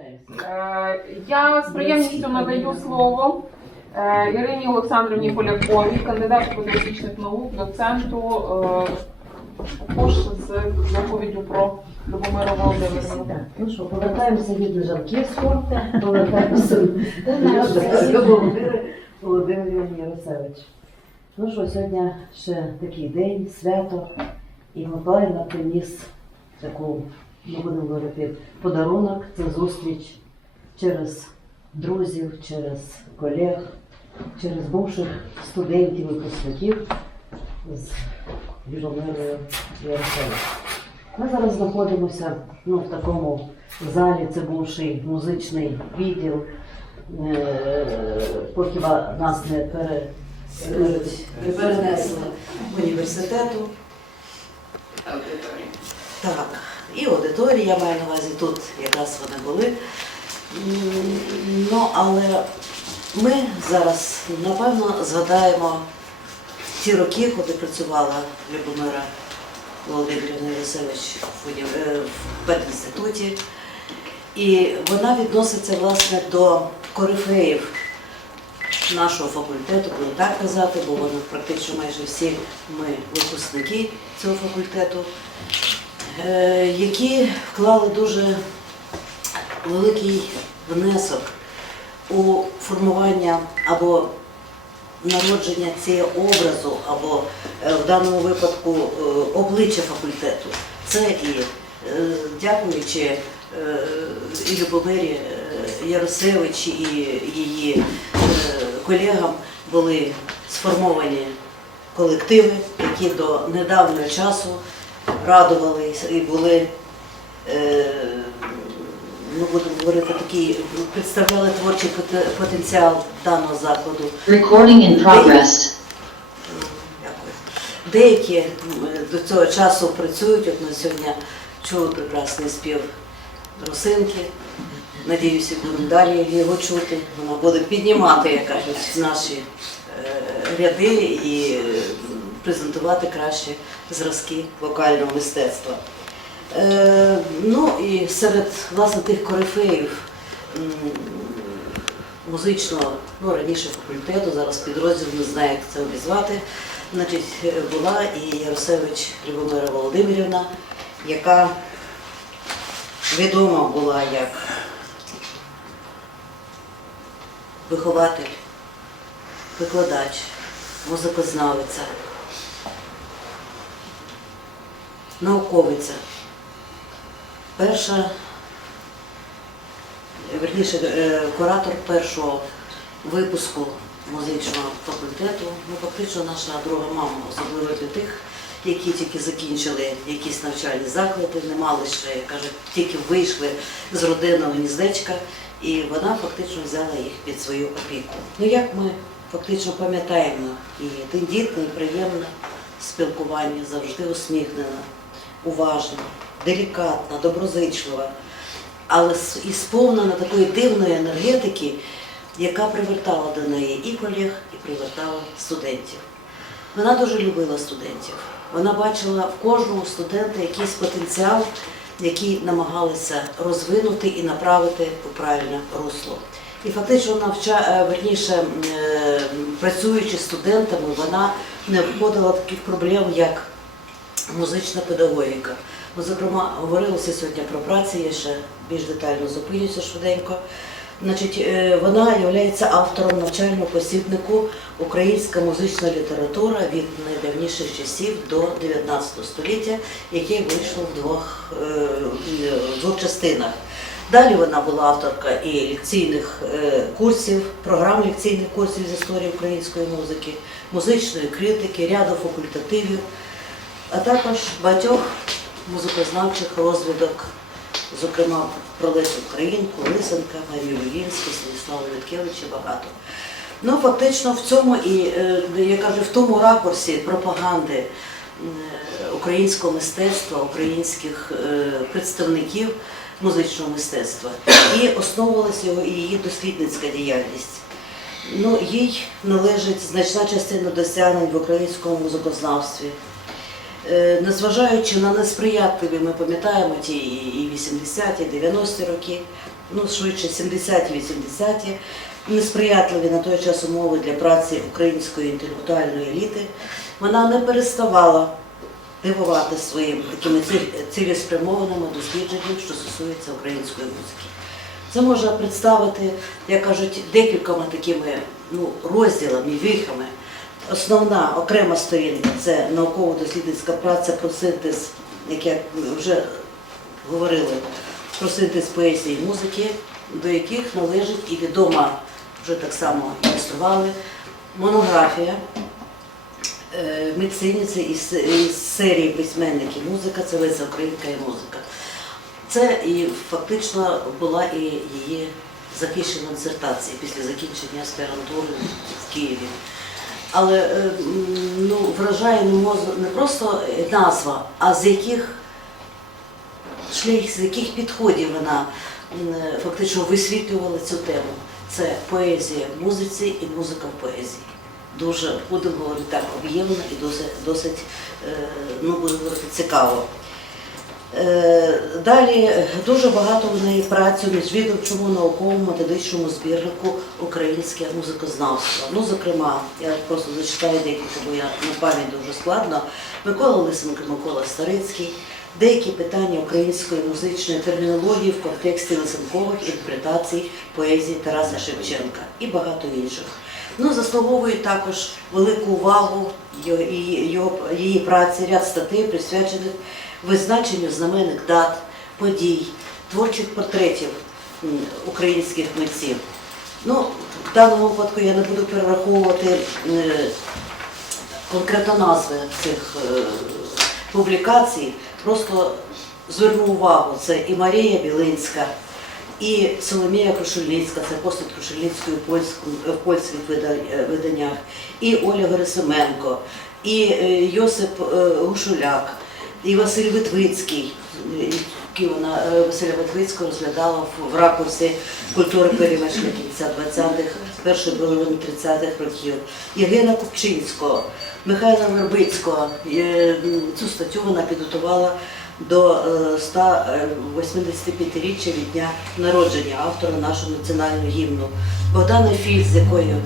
Е, Я з приємністю надаю слово е, Ірині Олександрівні Поляковій, кандидату педагогічних наук, доценту, е, також з доповіддю про Любомиру Володимирівну. Ну що, повертаємося від спорту, повертаємося до Любомири Володимирівни Яросевич. Ну що, сьогодні ще такий день, свято, і Миколаївна приніс таку, ми будемо говорити, подарунок, це зустріч через друзів, через колег, через бувших студентів, випускників з Любомирою Яросевич. Ми зараз знаходимося ну, в такому залі, це бувший музичний відділ, е, поки нас не, пере, не перенесли університету. Так, і аудиторія, я маю на увазі тут якраз вони були. Ну, але ми зараз, напевно, згадаємо ті роки, коли працювала Любомира Володимирівна Єрисевич е, в педінституті. І вона відноситься власне до корифеїв нашого факультету, будемо так казати, бо вони практично майже всі ми випускники цього факультету, які вклали дуже великий внесок у формування або народження цього образу, або е, в даному випадку е, обличчя факультету. Це і е, дякуючи е, і Любомирі е, Яросевич, і її е, колегам були сформовані колективи, які до недавнього часу радували і були. е, Ну, будемо говорити, такі представляли творчий потенціал даного закладу. Recording in progress. Деякі до цього часу працюють. От ми сьогодні чули прекрасний спів Росинки. Надіюся, будемо далі його чути. Вона буде піднімати, як кажуть, наші е, ряди і презентувати кращі зразки вокального мистецтва. Е, ну і серед власне тих корифеїв музичного, ну раніше факультету, зараз підрозділ, не знаю, як це обізвати. Значить, була і Яросевич Любомира Володимирівна, яка відома була як вихователь, викладач, музикознавиця, науковиця. Перша верніше, е, куратор першого випуску музичного факультету, ну фактично наша друга мама, особливо для тих, які тільки закінчили якісь навчальні заклади, не мали ще, як кажуть, тільки вийшли з родинного гніздечка, і вона фактично взяла їх під свою опіку. Ну як ми фактично пам'ятаємо її тендітне і приємне спілкування, завжди усміхнена, уважна, делікатна, доброзичлива але і сповнена такої дивної енергетики, яка привертала до неї і колег, і привертала студентів. Вона дуже любила студентів. Вона бачила в кожному студента якийсь потенціал, який намагалися розвинути і направити у правильне русло. І фактично навча, е, верніше, е, працюючи з студентами, вона не обходила таких проблем, як музична педагогіка. Ну, зокрема, говорилося сьогодні про праці, я ще більш детально зупинюся швиденько. Значить, е, вона є автором навчального посібнику Українська музична література від найдавніших часів до 19 століття, яке вийшло в двох, е, в двох частинах. Далі вона була авторка і лекційних е, курсів, програм лекційних курсів з історії української музики, музичної критики, ряду факультативів, а також багатьох музикознавчих розвідок, зокрема про Лесю Українку, Лисенка, Марію Луїнську, Станіслава Юркевич і багато. Ну, фактично в цьому і, е, я кажу, в тому ракурсі пропаганди е, українського мистецтва, українських е, представників музичного мистецтва і основувалася його і її дослідницька діяльність. Ну, їй належить значна частина досягнень в українському музикознавстві. Е, Незважаючи на несприятливі, ми пам'ятаємо ті і і 80-ті, 90-ті роки, ну швидше 70-ті, 80-ті, несприятливі на той час умови для праці української інтелектуальної еліти, вона не переставала дивувати своїм такими цілеспрямованими дослідженнями, що стосується української музики. Це можна представити, як кажуть, декількома такими ну, розділами, віхами. Основна окрема сторінка це науково-дослідницька праця про синтез, як я вже говорили, про синтез поезії і музики, до яких належить і відома, вже так само ілюстрували, монографія е, митцинниці із, із серії письменників музика, це Леся Українка і музика. Це і фактично була і її захищена дисертація після закінчення аспірантури в Києві. Але е, ну, вражає не, моз- не просто назва, а з яких шлях, з яких підходів вона фактично висвітлювала цю тему. Це поезія в музиці і музика в поезії. Дуже будемо говорити так об'ємно і досить, досить е, ну, будемо говорити, цікаво. Е, Далі дуже багато в неї праці у міжвідомчому науковому методичному збірнику Українське музикознавство. Ну, зокрема, я просто зачитаю декілька, бо я на пам'ять дуже складно. Микола Лисенко, Микола Старицький, деякі питання української музичної термінології в контексті лисенкових інтерпретацій поезії Тараса Шевченка і багато інших. Ну, заслуговують також велику увагу його, її праці, ряд статей, присвячених визначенню знаменних дат, подій, творчих портретів українських митців. Ну, в даному випадку я не буду перераховувати е, конкретно назви цих е, публікацій, просто зверну увагу, це і Марія Білинська, і Соломія Крушельницька, це постать Крушельницької в польських е, виданнях, і Оля Герасименко, і Йосип Гушуляк, і Василь Витвицький, е, який вона е, Василя Витвицького розглядала в- ракурсі культури перемешення кінця 20-х, першої половини 30-х років. Євгена Купчинського, Михайла Вербицького. Е, Цю статтю вона підготувала до е, 185-річчя від дня народження автора нашого національного гімну. Богдана Філь, з якою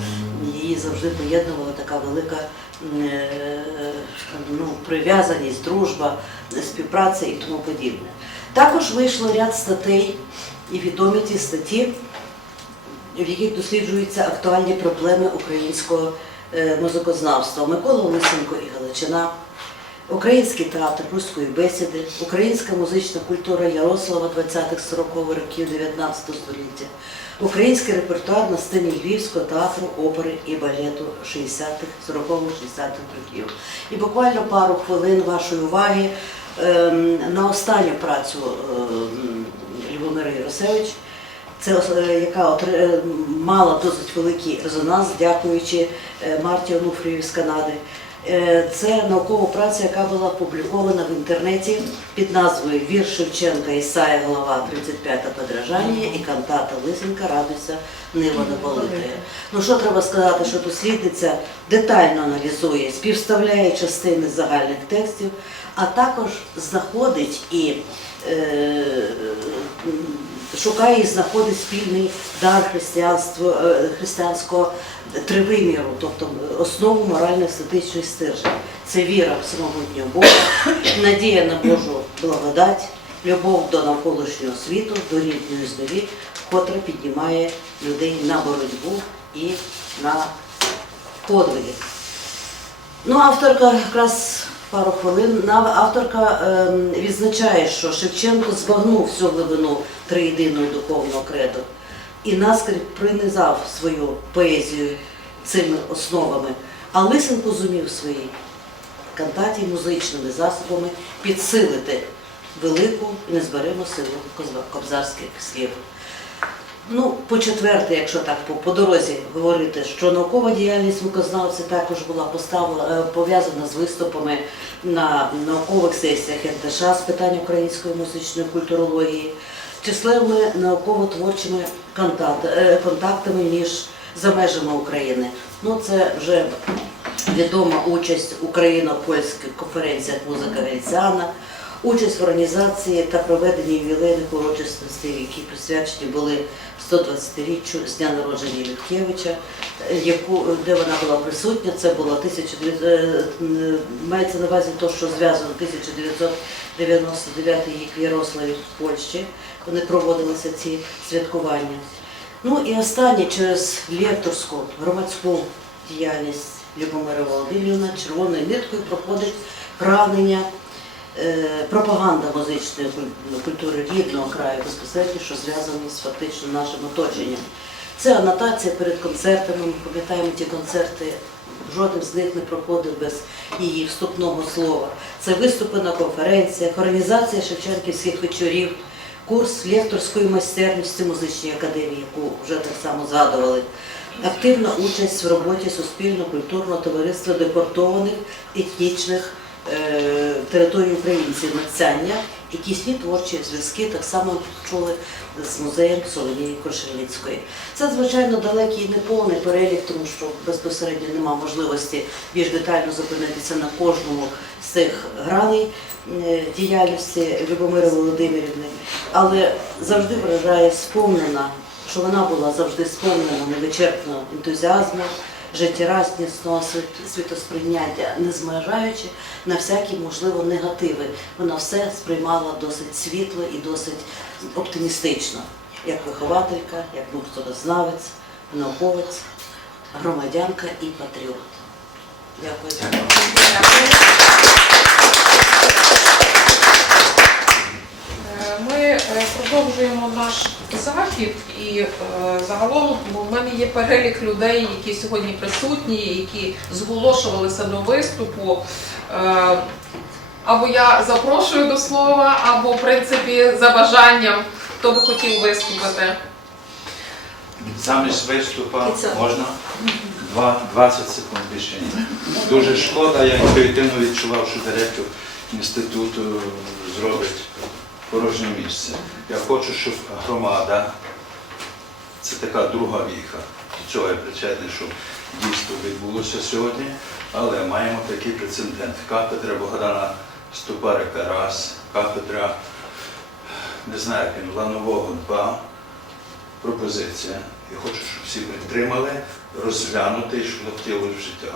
її завжди поєднувала така велика е, ну, прив'язаність, дружба, співпраця і тому подібне. Також вийшло ряд статей і відомі ті статті, в яких досліджуються актуальні проблеми українського е, музикознавства. Микола Лисенко і Галичина, Український театр руської бесіди, українська музична культура Ярослава 20-40-х років 19 століття, український репертуар на сцені Львівського театру опери і балету 60-х, 40-х, 60-х років. І буквально пару хвилин вашої уваги ем, на останню працю ем, Любомира Єросевич, це е, яка е, мала досить великий резонанс, дякуючи е, Марті Онуфрію з Канади. Е, Це наукова праця, яка була опублікована в інтернеті під назвою Вір Шевченка Ісая Голова 35 подражання і кантата Лисенка Радуйся Нива не политає. Ну що треба сказати, що дослідниця детально аналізує, співставляє частини загальних текстів, а також знаходить і е, шукає і знаходить спільний дар е, християнського тривиміру, тобто основу морально-естетичної стержень. Це віра в самогутнього Бога, надія на Божу благодать, любов до навколишнього світу, до рідної землі, котра піднімає людей на боротьбу і на подвиги. Ну, авторка якраз пару хвилин. Авторка ем, відзначає, що Шевченко збагнув всю глибину триєдиного духовного креду і наскрізь принизав свою поезію цими основами, а Лисенко зумів в своїй кантаті музичними засобами підсилити велику і незберемо силу кобзарських слів. Ну, по-четверте, якщо так по, по дорозі говорити, що наукова діяльність мукознавця також була поставлена, е, пов'язана з виступами на наукових сесіях НТШ з питань української музичної культурології, численними науково-творчими контактами між за межами України. Ну, це вже відома участь україно-польських конференціях музика Венеціана, участь в організації та проведенні ювілейних урочистостей, які присвячені були 120-річчю з дня народження Літкевича, е, яку, де вона була присутня. Це було 1900, е, мається на увазі те, що зв'язано 1999 рік в Ярославі в Польщі. Вони проводилися ці святкування. Ну і останнє через лекторську громадську діяльність Любомира Володимирівна червоною ниткою проходить прагнення е, пропаганда музичної культури рідного краю безпосередньо, що зв'язано з фактично нашим оточенням. Це анотація перед концертами. Ми пам'ятаємо ті концерти. Жоден з них не проходив без її вступного слова. Це виступи на конференціях, організація Шевченківських вечорів, курс лекторської майстерності музичної академії, яку вже так само згадували. Активна участь в роботі суспільно-культурного товариства депортованих етнічних е, територій українців Нацяння і тісні творчі зв'язки так само чули з музеєм Соломії Кошельницької. Це, звичайно, далекий і неповний перелік, тому що безпосередньо немає можливості більш детально зупинитися на кожному з цих граней діяльності Любомира Володимирівни, але завжди вражає сповнена, що вона була завжди сповнена невичерпного ентузіазму, життєрадісного світосприйняття, не зважаючи на всякі, можливо, негативи. Вона все сприймала досить світло і досить оптимістично, як вихователька, як музикознавець, науковець, громадянка і патріот. Дякую. Е, Ми е, продовжуємо наш захід і е, загалом в мене є перелік людей, які сьогодні присутні, які зголошувалися до виступу. Е, Або я запрошую до слова, або в принципі за бажанням, хто би хотів виступити. Замість виступа можна 20 секунд більше. Дуже шкода, я інтуїтивно відчував, що директор інституту зробить порожнє місце. Я хочу, щоб громада, це така друга віха. До цього я причетний, щоб дійство відбулося сьогодні, але маємо такий прецедент. Кафедра Богдана Ступарика раз, кафедра, не знаю, він, Ланового два, пропозиція. Я хочу, щоб всі підтримали, розглянути і щоб в життя.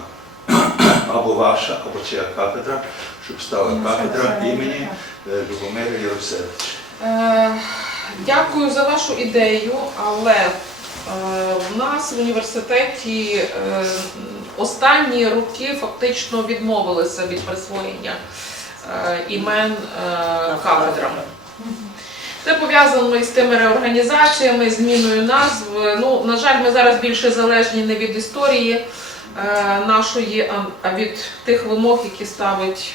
Або ваша, або чия кафедра, щоб стала кафедра імені е, Любомира Єросевича. Е, Дякую за вашу ідею, але е, в нас в університеті останні роки фактично відмовилися від присвоєння імен кафедрам. Це пов'язано із тими реорганізаціями, зміною назв. Ну, на жаль, ми зараз більше залежні не від історії нашої, а- а від тих вимог, які ставить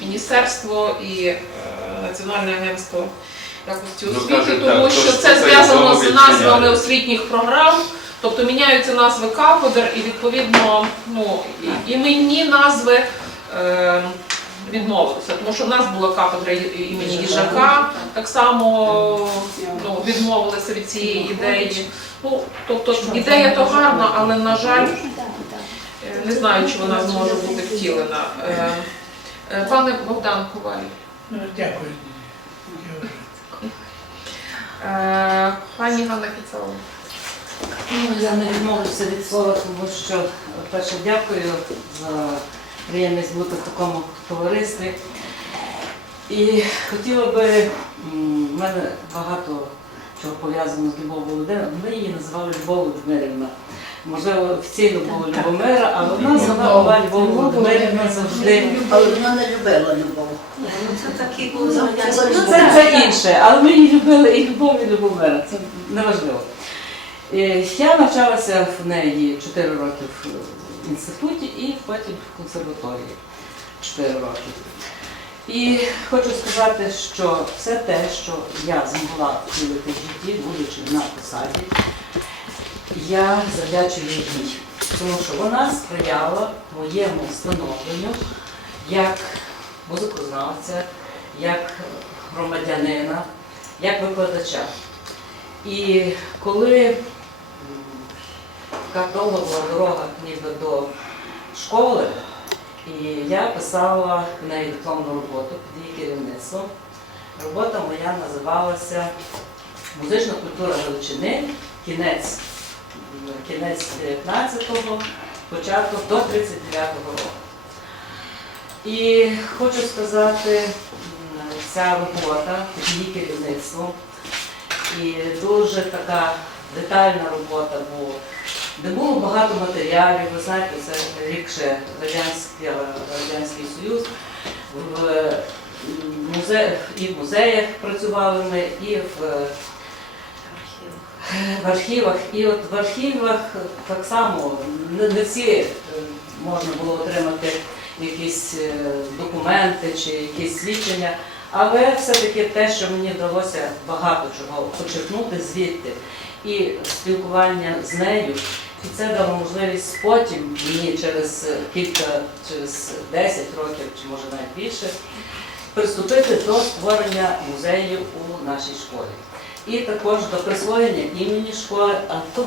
міністерство і е, Національне агентство якості Ну, освіти, тому що це зв'язано з назвами освітніх програм. Тобто міняються назви кафедр і відповідно ну, іменні назви е, відмовилися. Тому що в нас була кафедра і- імені Їжака, так само ну, відмовилися від цієї ідеї. Ну, тобто ідея то гарна, але на жаль, е, не знаю, чи вона зможе бути втілена. Е, е, Пане Богдан Коваль, Ну, Дякую. е, пані Ганна Кіцова. Ну, я не відмовлюся від слова, тому що перше дякую за приємність бути в такому товаристві. І хотіла би, в мене багато чого пов'язано з Любов'ю Володимирівною. Ми її називали Любов Володимирівна. Можливо, офіційно було Любомира, але в нас вона була Любов Володимирівна завжди. Але вона не любила любов. Це такі були Це вже інше, але ми її любили і Любов, і Любомира. Це неважливо. Е, Я навчалася в неї 4 роки в інституті і потім в консерваторії 4 роки. І хочу сказати, що все те, що я змогла втілити в житті, будучи на посаді, я завдячую їй. Тому що вона сприяла моєму становленню як музикознавця, як громадянина, як викладача. І коли така була дорога ніби до школи, і я писала в неї дипломну роботу під її керівництвом. Робота моя називалася Музична культура Галичини, кінець, кінець 19-го, початок до 39-го року. І хочу сказати, ця робота її керівництвом і дуже така детальна робота була. Де було багато матеріалів, ви знаєте, це рік ще Радянський, Радянський Союз. В музе... і в музеях працювали ми, і в, в архівах. І от в архівах так само не, всі е, можна було отримати якісь е, документи чи якісь свідчення. Але все-таки те, що мені вдалося багато чого почерпнути звідти, і спілкування з нею, і це дало можливість потім мені через кілька, через 10 років, чи може навіть більше, приступити до створення музею у нашій школі. І також до присвоєння імені школи. А тут,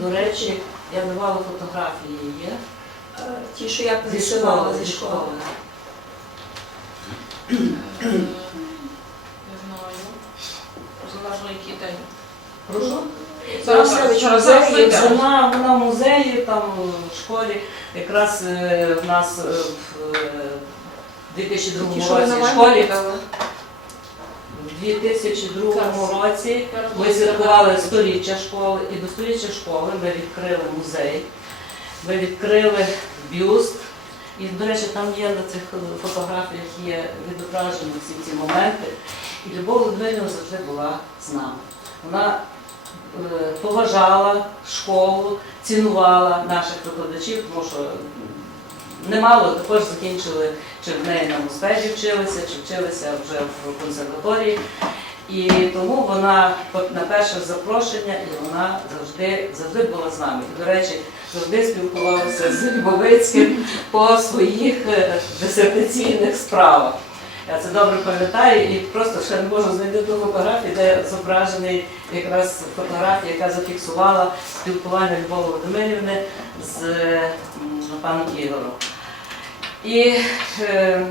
до речі, я давала фотографії є. Е, Ті, що я присилала зі школи. школи. Не знаю. Залежно який день. Прошу? Тарасевич музеї, Вона, вона в музеї, там в школі. Якраз е, в нас е, в е, 2002 що ви на році в школі. В 2002 році ми святкували сторіччя школи, і до сторіччя школи ми відкрили музей, ми відкрили бюст. І, до речі, там є на цих фотографіях є відображені всі ці моменти. І Любов Людмилівна завжди була з нами. Вона е, поважала школу, цінувала наших викладачів, тому що немало також закінчили, чи в неї на музеї вчилися, чи вчилися вже в консерваторії. І тому вона на перше запрошення, і вона завжди, завжди була з нами. До речі, завжди спілкувалася з Львовицьким по своїх е, дисертаційних справах. Я це добре пам'ятаю і просто ще не можу знайти ту фотографію, де зображений якраз фотографія, яка зафіксувала спілкування Любови Володимирівни з паном Ігорем. І е,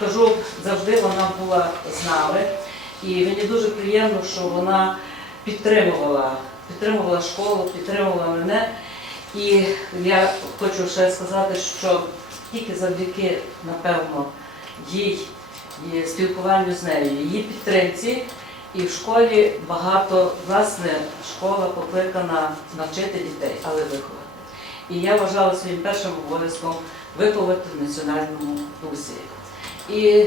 кажу, завжди вона була з нами. І мені дуже приємно, що вона підтримувала, підтримувала школу, підтримувала мене. І я хочу ще сказати, що тільки завдяки, напевно, їй і спілкуванню з нею, її підтримці. І в школі багато, власне, школа покликана навчити дітей, але виховати. І я вважала своїм першим обов'язком виховати в національному дусі. І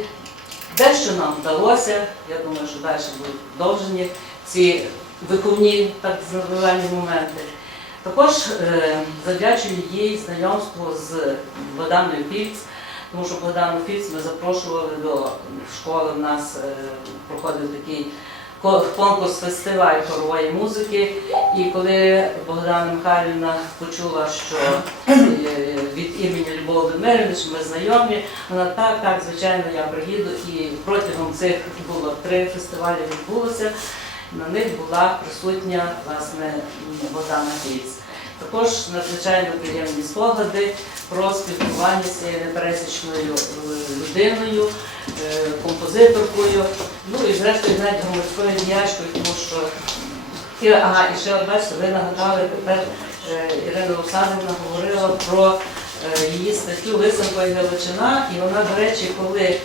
дещо нам вдалося, я думаю, що далі будуть продовжені ці виховні так звані моменти. Також е, завдячую їй знайомству з Богданою Фільц, тому що Богдану Фільц ми запрошували до школи. У нас е, проходив такий конкурс фестиваль хорової музики. І коли Богдана Михайлівна почула, що е, від імені Любові Володимирівни, що ми знайомі, вона так, так, звичайно, я приїду. І протягом цих було три фестивалі відбулося. На них була присутня власне Богдана Фільц. Також надзвичайно приємні спогади про спілкування з цією непересічною людиною, композиторкою, ну і зрештою навіть громадською діячкою, тому що ага, і ще бачите, ви нагадали тепер е, Ірина Олександрівна говорила про е, її статтю Лисенко і Галичина, і вона, до речі, коли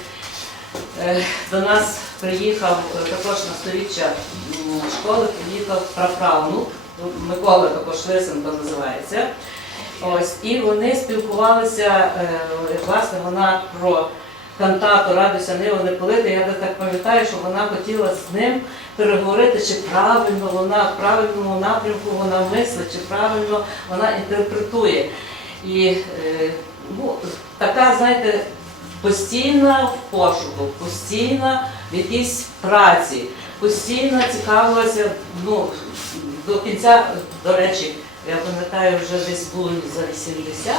е, до нас приїхав е, також на сторіччя школи, приїхав праправнук, Микола також Лисенко називається. Ось, і вони спілкувалися, е, власне, вона про кантату Радуйся Нива не полити. Я так пам'ятаю, що вона хотіла з ним переговорити, чи правильно вона в правильному напрямку вона мислить, чи правильно вона інтерпретує. І е, ну, така, знаєте, постійна в пошуку, постійна в якійсь праці, постійно цікавилася ну, до кінця, до речі, я пам'ятаю, вже десь було за 80,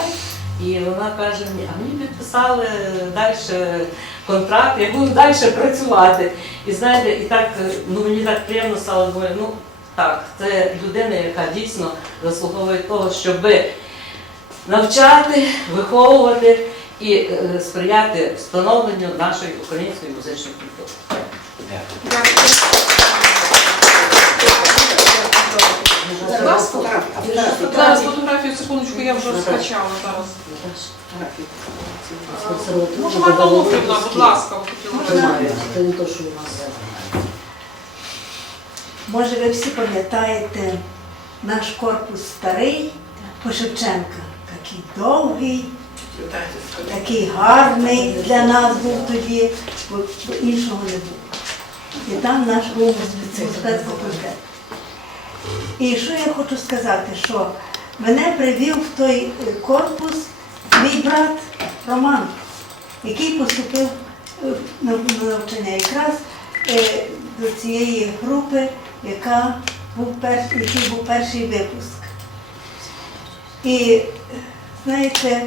і вона каже мені, а мені підписали далі контракт, я буду далі працювати. І знаєте, і так ну мені так приємно стало, думаю, ну так, це людина, яка дійсно заслуговує того, щоби навчати, виховувати і е, сприяти встановленню нашої української музичної культури. Будь ласка. Зараз фотографію, секундочку, я вже скачала зараз. Може, Марта Луфрівна, будь ласка, ви. Це не то, що у нас. Може, ви всі пам'ятаєте, наш корпус старий по Шевченка. Такий довгий, такий гарний для нас був тоді, бо бо іншого не було. І там наш був спецфакультет. І що я хочу сказати, що мене привів в той е, корпус мій брат Роман, який поступив е, на на навчання якраз е, до цієї групи, яка був пер, який був перший випуск. І знаєте,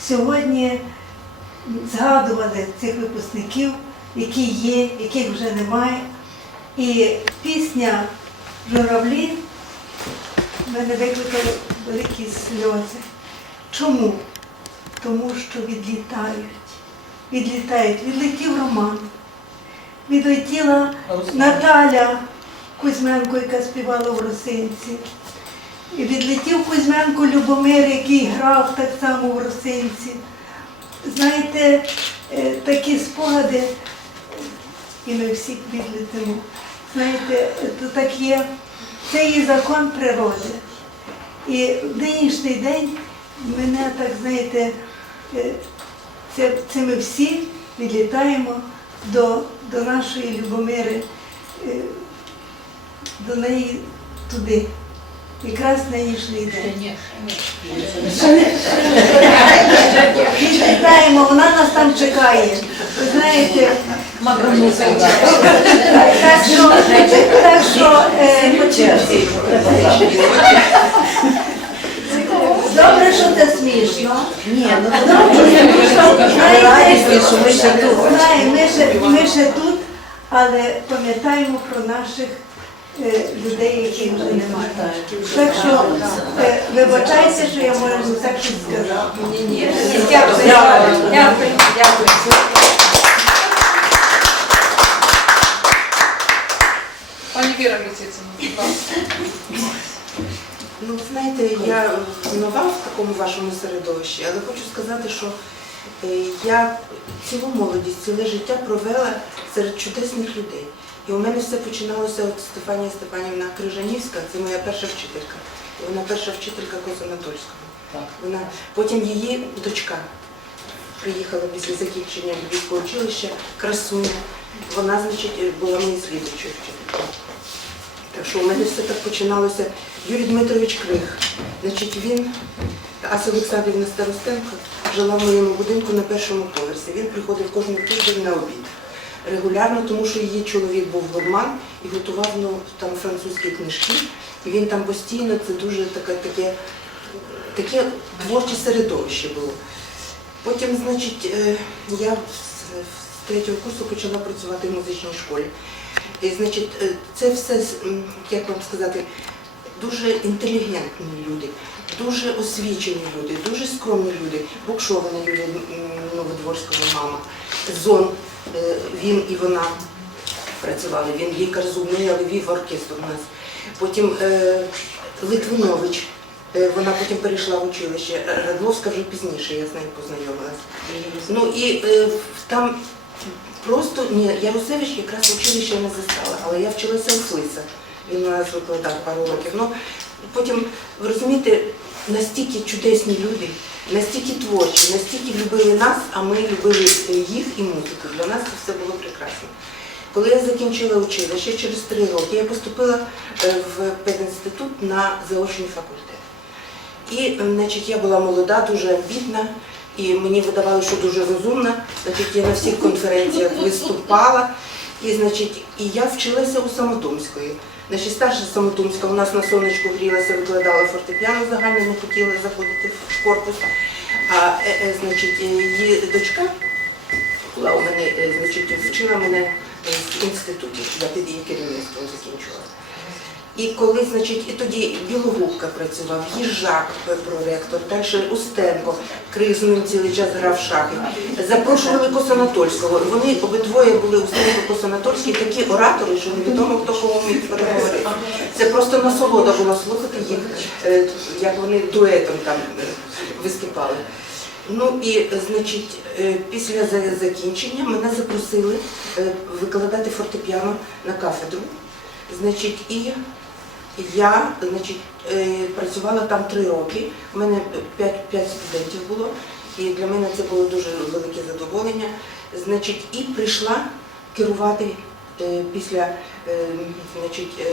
сьогодні згадували цих випускників, які є, яких вже немає. І пісня Журавлі мене викликали великі сльози. Чому? Тому що відлітають. Відлітають. Відлетів Роман. Відлетіла Наталя Кузьменко, яка співала в Росинці. І відлетів Кузьменко Любомир, який грав так само в Росинці. Знаєте, е, такі спогади, і ми всі відлетимо. Знаєте, то так є, це є закон природи. І в нинішній день мене так, знаєте, е, це, це ми всі відлітаємо до, до нашої Любомири, е, до неї туди. Якраз нинішній день. Відлітаємо, вона нас там чекає. Ви знаєте, так що, що е, добре, що це смішно. Ні, ну Добре, що ми ще тут. Але пам'ятаємо про наших е, людей, яких вже немає. Так що е, вибачайте, що я можу так щось сказати. Дякую. Дякую. Пані Віра будь ласка. Ну, знаєте, я нова в такому вашому середовищі, але хочу сказати, що е, я цілу молодість, ціле життя провела серед чудесних людей. І у мене все починалося от Стефанія Степанівна Крижанівська, це моя перша вчителька. І вона перша вчителька Козанатольського. Вона потім її дочка приїхала після закінчення Львівського училища, красуня. Вона, значить, була слідчою вчителькою. Так що у мене все так починалося. Юрій Дмитрович Крих. Значить, він, Ася Олександрівна Старостенко, жила в моєму будинку на першому поверсі. Він приходив кожен тиждень на обід. Регулярно, тому що її чоловік був гурман і готував ну, там французькі книжки. І він там постійно, це дуже таке, таке, таке творче середовище було. Потім, значить, е, я третього курсу почала працювати в музичній школі. І, значить, е, це все, як вам сказати, дуже інтелігентні люди, дуже освічені люди, дуже скромні люди. Букшована Юлія Новодворського мама, Зон, е, він і вона працювали. Він лікар зубний, але вів оркестр у нас. Потім е, Литвинович. Вона потім перейшла в училище. Радловська вже пізніше, я з нею познайомилась. Ну і там просто ні, Ярусевич якраз в училищі не застала, але я вчилася у Флиса. Він у нас викладав пару років. Ну, потім, ви розумієте, настільки чудесні люди, настільки творчі, настільки любили нас, а ми любили їх і музику. Для нас це все було прекрасно. Коли я закінчила училище через три роки, я поступила е, в пединститут на заочний факультет. І значить, я була молода, дуже амбітна, і мені видавали, що дуже розумна. Значить, я на всіх конференціях виступала. І, значить, і я вчилася у Самотумської. Значить, старша Самотумська у нас на сонечку грілася, викладала фортепіано загально, не хотіла заходити в корпус. А е, е, значить, її дочка була у мене, е, значить, вчила мене в інституті, я під її керівництвом закінчувала. І коли, значить, і тоді Білогубка працював, Їжак проректор, далі Устенко, Крис цілий час грав шахи. Запрошували Косанатольського. Вони обидвоє були Устенко Косанатольський, такі оратори, що невідомо хто кого міг переговорити. Це просто насолода була слухати їх, е, як вони дуетом там е, виступали. Ну і значить, е, після закінчення мене запросили викладати фортепіано на кафедру. Значить, і я значить, е, працювала там три роки. У мене п'ять, студентів було, і для мене це було дуже велике задоволення. Значить, і прийшла керувати е, після, е, значить,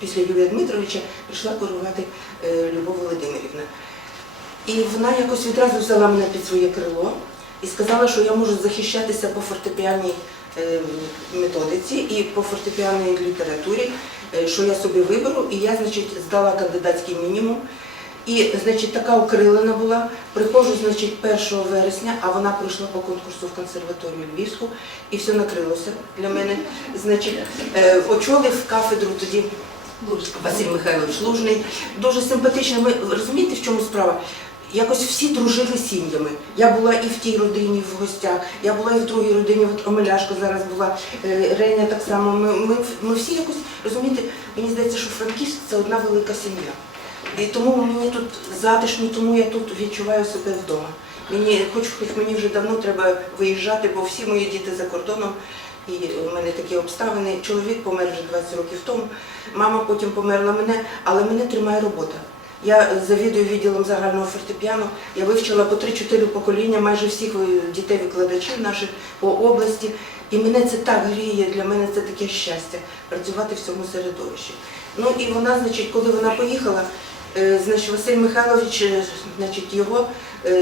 після Юрія Дмитровича, прийшла керувати Любов Володимирівна. І вона якось відразу взяла мене під своє крило і сказала, що я можу захищатися по фортепіанній е, методиці і по фортепіанній літературі, що я собі виберу. І я, значить, здала кандидатський мінімум. І, значить, така окрилена була. Приходжу, значить, 1 вересня, а вона пройшла по конкурсу в консерваторію Львівську, і все накрилося для мене. Значить, е, очолив кафедру тоді Василь Михайлович Лужний. Дуже симпатичний. Ви розумієте, в чому справа? Якось всі дружили сім'ями. Я була і в тій родині в гостях, я була і в другій родині, от Омеляшко зараз була, е, Реня так само. Ми, ми, ми всі якось, розумієте, мені здається, що Франківськ це одна велика сім'я. І тому мені тут затишно, тому я тут відчуваю себе вдома. Мені, хоч, хоч мені вже давно треба виїжджати, бо всі мої діти за кордоном. І в мене такі обставини. Чоловік помер вже 20 років тому, мама потім померла мене, але мене тримає робота. Я завідую відділом загального фортепіано. Я вивчила по 3-4 покоління майже всіх е, дітей-викладачів наших по області. І мене це так гріє, для мене це таке щастя працювати в цьому середовищі. Ну і вона, значить, коли вона поїхала, е, значить, Василь Михайлович, е, значить, його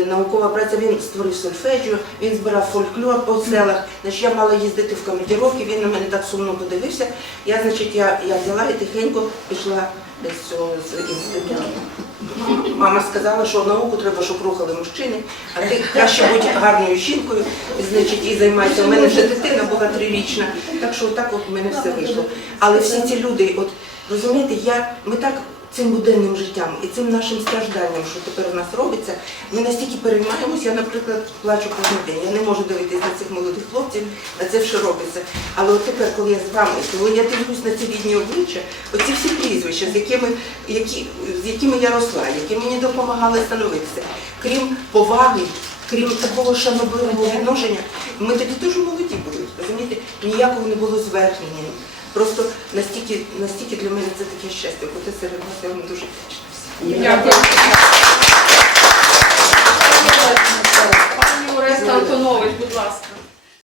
наукова праця, він створив сольфеджіо, він збирав фольклор по селах. Значить, я мала їздити в командировки, він на мене так сумно подивився. Я, значить, я, я взяла і тихенько пішла Мама сказала, що науку треба, щоб рухали мужчини, а ти краще будь гарною жінкою, значить, і займайся. У мене вже дитина була трирічна, так що так от в мене все вийшло. Але всі ці люди, от розумієте, я ми так цим буденним життям і цим нашим стражданням, що тепер у нас робиться, ми настільки переймаємось, я, наприклад, плачу кожен день. Я не можу дивитися на цих молодих хлопців, на це що робиться. Але от тепер, коли я з вами, коли я дивлюсь на ці рідні обличчя, оці всі прізвища, з якими, які, з якими я росла, які мені допомагали становитися, крім поваги. Крім такого шанобливого відношення, ми тоді дуже молоді були, розумієте, ніякого не було зверхнення. Просто настільки, настільки для мене це таке щастя, бути серед вас, я вам дуже вдячна. Дякую. Пані Ореста Антонович, будь ласка.